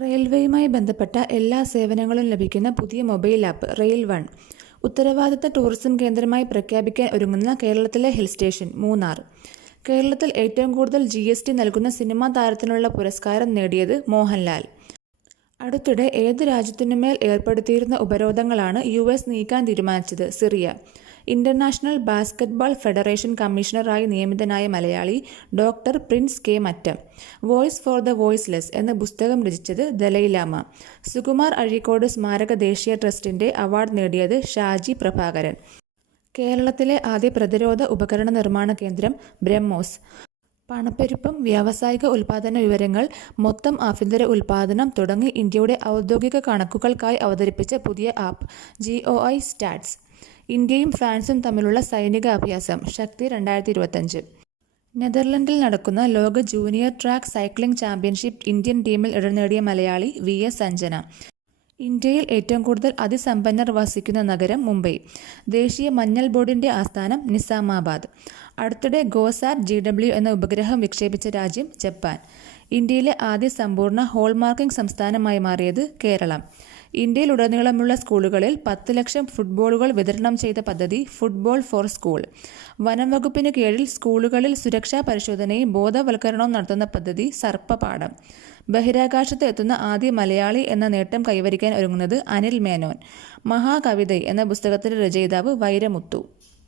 റെയിൽവേയുമായി ബന്ധപ്പെട്ട എല്ലാ സേവനങ്ങളും ലഭിക്കുന്ന പുതിയ മൊബൈൽ ആപ്പ് റെയിൽ വൺ. ഉത്തരവാദിത്ത ടൂറിസം കേന്ദ്രമായി പ്രഖ്യാപിക്കാൻ ഒരുങ്ങുന്ന കേരളത്തിലെ ഹിൽ സ്റ്റേഷൻ മൂന്നാർ. കേരളത്തിൽ ഏറ്റവും കൂടുതൽ GST നൽകുന്ന സിനിമാ താരത്തിനുള്ള പുരസ്കാരം നേടിയത് മോഹൻലാൽ. അടുത്തിടെ ഏത് രാജ്യത്തിനുമേൽ ഏർപ്പെടുത്തിയിരുന്ന ഉപരോധങ്ങളാണ് US നീക്കാൻ തീരുമാനിച്ചത്. സിറിയ. ഇന്റർനാഷണൽ ബാസ്കറ്റ്ബോൾ ഫെഡറേഷൻ കമ്മീഷണറായി നിയമിതനായ മലയാളി doctor Prince K Mattam. Voice for the voiceless എന്ന പുസ്തകം രചിച്ചത് ദലൈലാമ. സുകുമാർ അഴീക്കോട് സ്മാരക ദേശീയ ട്രസ്റ്റിന്റെ അവാർഡ് നേടിയത് ഷാജി പ്രഭാകരൻ. കേരളത്തിലെ ആദ്യ പ്രതിരോധ ഉപകരണ നിർമ്മാണ കേന്ദ്രം ബ്രഹ്മോസ്. പണപ്പെരുപ്പം, വ്യാവസായിക ഉൽപാദന വിവരങ്ങൾ, മൊത്തം ആഭ്യന്തര ഉൽപാദനം തുടങ്ങി ഇന്ത്യയുടെ ഔദ്യോഗിക കണക്കുകൾക്കായി അവതരിപ്പിച്ച പുതിയ ആപ്പ് GOI സ്റ്റാറ്റ്സ്. ഇന്ത്യയും ഫ്രാൻസും തമ്മിലുള്ള സൈനിക അഭ്യാസം ശക്തി 2025. നെതർലൻഡിൽ നടക്കുന്ന ലോക junior track cycling championship Indian ടീമിൽ ഇടം നേടിയ മലയാളി VS സഞ്ജന. ഇന്ത്യയിൽ ഏറ്റവും കൂടുതൽ അതിസമ്പന്നർ വസിക്കുന്ന നഗരം മുംബൈ. ദേശീയ മഞ്ഞൾ ബോർഡിന്റെ ആസ്ഥാനം നിസാമാബാദ്. അടുത്തിടെ GOSAT GW എന്ന ഉപഗ്രഹം വിക്ഷേപിച്ച രാജ്യം ജപ്പാൻ. ഇന്ത്യയിലെ ആദ്യ സമ്പൂർണ്ണ ഹോൾമാർക്കിംഗ് സംസ്ഥാനമായി മാറിയത് കേരളം. ഇന്ത്യയിലുടനീളമുള്ള സ്കൂളുകളിൽ 10 ലക്ഷം ഫുട്ബോളുകൾ വിതരണം ചെയ്ത പദ്ധതി ഫുട്ബോൾ ഫോർ സ്കൂൾ. വനം വകുപ്പിന് കീഴിൽ സ്കൂളുകളിൽ സുരക്ഷാ പരിശോധനയും ബോധവൽക്കരണവും നടത്തുന്ന പദ്ധതി സർപ്പപാഠം. ബഹിരാകാശത്ത് എത്തുന്ന ആദ്യ മലയാളി എന്ന നേട്ടം കൈവരിക്കാൻ ഒരുങ്ങുന്നത് അനിൽ മേനോൻ. മഹാകവിതൈ എന്ന പുസ്തകത്തിന്റെ രചയിതാവ് വൈരമുത്തു.